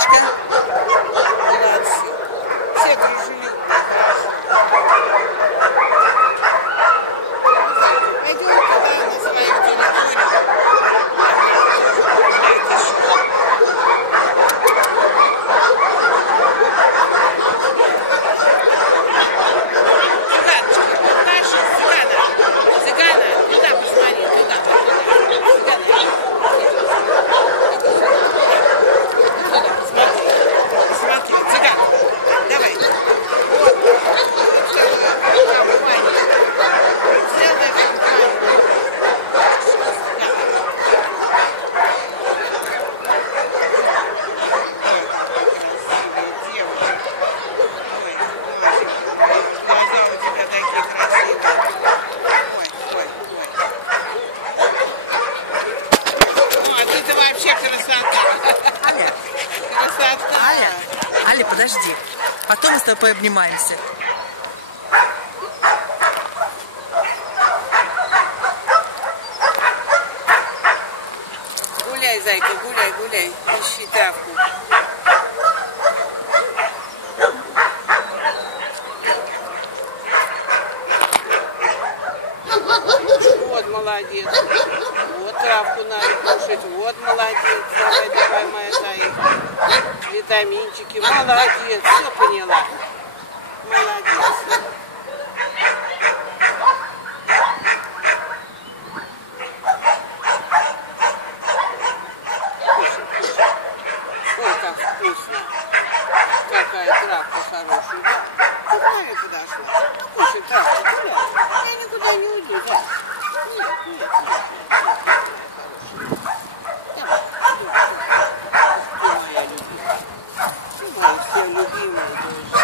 Яночка? Молодцы. Все дружелюбные, хорошо. Пойдем туда, на свою территорию. Цыганочки, вот наши цыгана. Цыгана, туда посмотри, туда. Цыгана. Смотри, цыган, давай. Вот, целая компания. Целая компания. Красивая девушка. Ой, глаза у тебя такие красивые. Ой. Ну, а ты-то вообще красота. Аля, Красота. Аля, подожди. Потом мы с тобой пообнимаемся. Гуляй, зайка, гуляй. Ищи травку. Вот молодец. Вот травку надо кушать. Вот молодец. Давай, моя зайка. Витаминчики. Молодец. Все поняла. Молодец. Кушай. Ой, как вкусно. Какая травка хорошая. Да? Какая подошла? Кушай травку, гуляй. Я никуда не уйду, да? Нет. Давай, иди. Ты моя любимая. Ты моя вся любимая тоже.